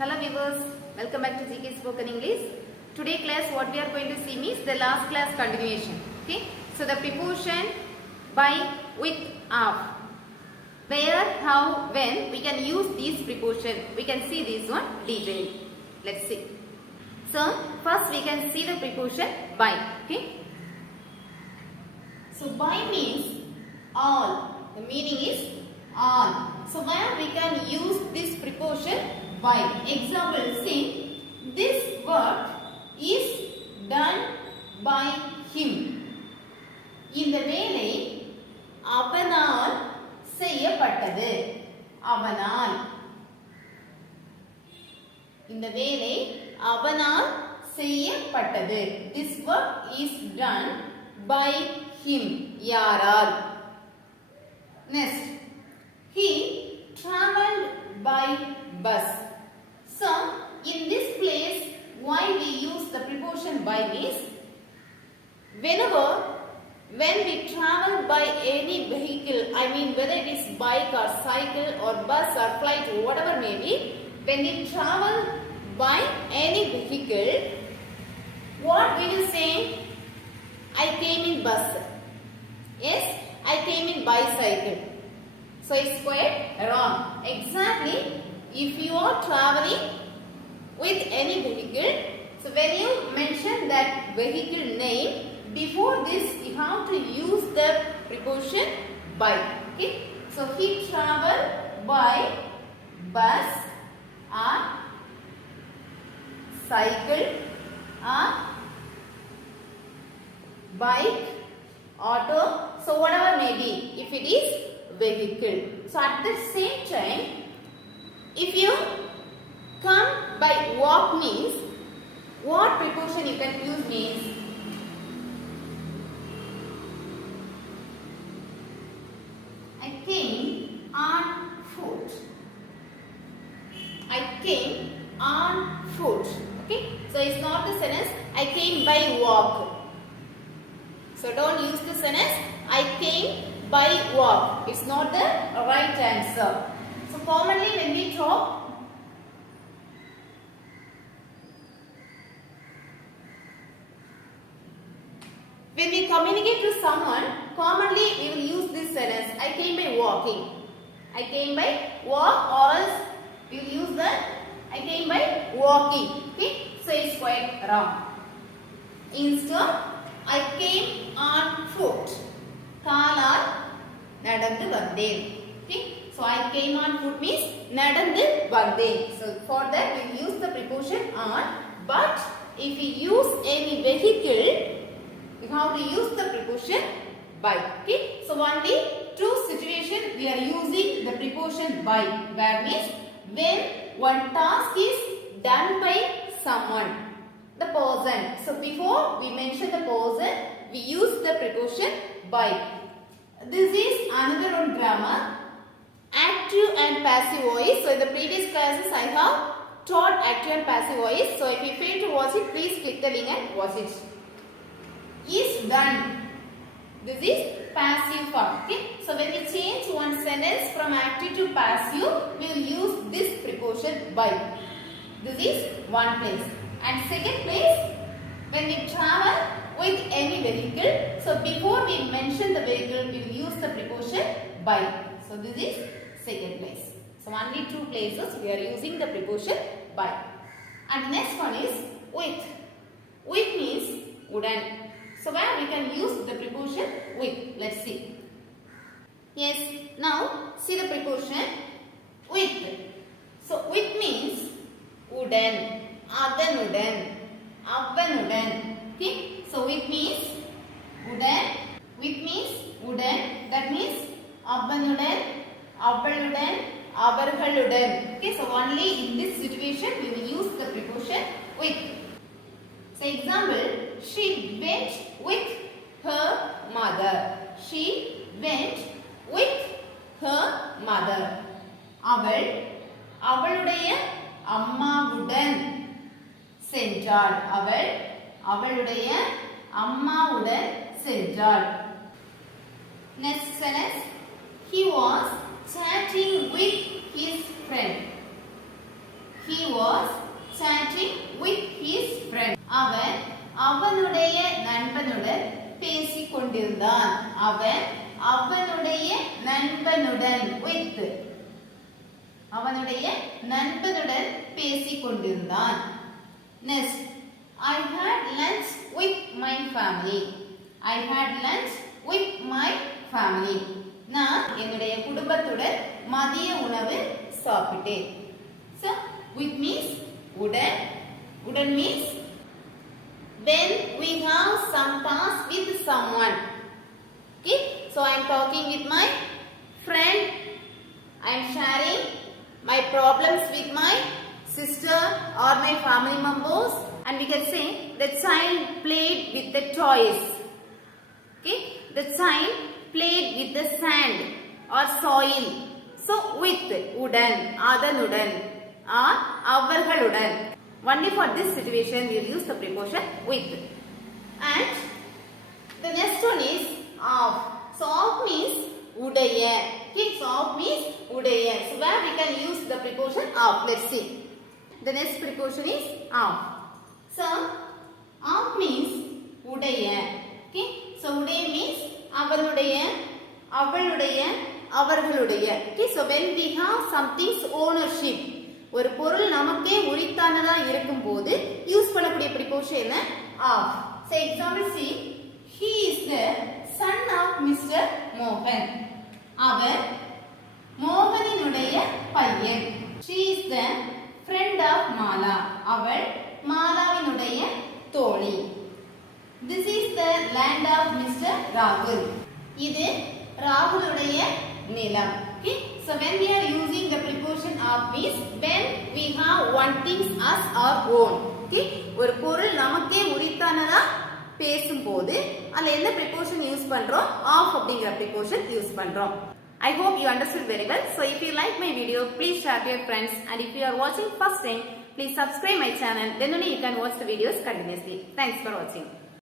Hello viewers, welcome back to GK Spoken English. Today class what we are going to see means the last class continuation. Okay, so the preposition by, with, of. Where, how, when we can use these preposition. We can see this one detail. Let's see. So first we can see the preposition by. Okay. So by means all. The meaning is all. So where we can use this preposition by. Example, see, this work is done by him. இந்த வேலை அவனால் செய்யப்பட்டது. அவனால். இந்த வேலை அவனால் செய்யப்பட்டது. This work is done by him. யாரால்? Next, he traveled by bus. So, in this place, why we use the preposition by means, when we travel by any vehicle, I mean whether it is bike or cycle or bus or flight or whatever may be, when we travel by any vehicle, what we will say? I came in bus. Yes, I came in bicycle. So it's quite wrong. Exactly, if you are traveling with any vehicle, so when you mention that vehicle name, before this you have to use the preposition by. Okay, so he traveled by bus or cycle or bike, auto, so whatever may be, if it is vehicle. So at the same time, if you come by walk means, what preposition you can use means, I came on foot. I came on foot. Okay, so it's not the sentence I came by walk. So don't use the sentence I came by walk. It's not the right answer. So commonly when we talk, when we communicate to someone, commonly we will use this sentence I came by walking. I came by walk, or else we will use the I came by walking. Okay, so it's quite wrong. Instead, I came on foot. காலால் நடந்து வந்தேன். Okay, so I came on foot means நடந்து வந்தேன். So for that we use the preposition on. But if we use any vehicle, we have to use the preposition by. Okay, so only two situations we are using the preposition by. Where means when one task is done by someone, the person. So before we mention the person, we use the preposition by. This is another one grammar, active and passive voice. So in the previous classes I have taught active and passive voice. So if you fail to watch it, please click the link and watch it. Is done. This is passive form. Okay, so when we change one sentence from active to passive, we will use this preposition by. This is one place. And second place, when we travel with any vehicle, so before we mention the vehicle, we will use the preposition by. So this is second place. So only two places we are using the preposition by. And next one is with. With means udan. So where we can use the preposition with. Let's see. Yes, now see the preposition with. So with means udan, adanudan, avanudan. Okay, so with means udan, with means udan, that means avanudan, avaludan, avargaludan. Okay, so only in this situation we will use the preposition with. So example, she went with her mother. She went with her mother. அவள் அவளுடைய அம்மாவுடன் சென்றாள். அவள் அவளுடைய அம்மாவுடன் சென்றாள். Next sentence, he was chatting with his friend. he was chatting with his friend. அவன் அவனுடைய நண்பனுடன் பேசிக் கொண்டிருந்தான். அவன் அவனுடைய நண்பனுடன் with அவனுடைய நண்பனுடன் பேசிக் கொண்டிருந்தான். Next, I had lunch with my family. I had lunch with my family. நான் என்னுடைய குடும்பத்துடன் மதிய உணவு சாப்பிட்டேன். So, with means உடன். உடன் means when we have some task with someone. Okay? So, I am talking with my friend. I am sharing my problems with my sister or my family members. And we can say the child played with the toys. Okay? The child played with the sand or soil. So with உடன், அதனுடன் or அவர்களுடன். Only for this situation we will use the preposition with. And the next one is of. So of means உடைய. Okay? So of means உடைய. So where we can use the preposition of. Let's see. The next preposition is of. So of means உடைய. Okay? So உடைய means அவனுடைய, அவளுடைய, அவர்களுடைய. Okay? So when we have something's ownership, ஒரு பொருள் நமக்கே உரித்தானதா இருக்கும்போது யூஸ் பண்ணக்கூடிய preposition என்ன? of. So example see, he is the son of Mr. Mohan. அவர் மோகனினுடைய பையன். She is the friend of Mala. அவள் மாலாவினுடைய தோழி. This is the land of Mr. Rahul. இது ராகுலுடைய நிலம். Okay? So when we are using the preposition of means when we have one things as our own. Okay? ஒரு பொருள் நமக்கே உரித்தானதா பேசும்போது அதுல என்ன preposition யூஸ் பண்றோம்? of அப்படிங்கிற preposition யூஸ் பண்றோம். I hope you understood very well. So if you like my video, please share to your friends, and if you are watching first time, please subscribe my channel. Then only you can watch the videos continuously. Thanks for watching.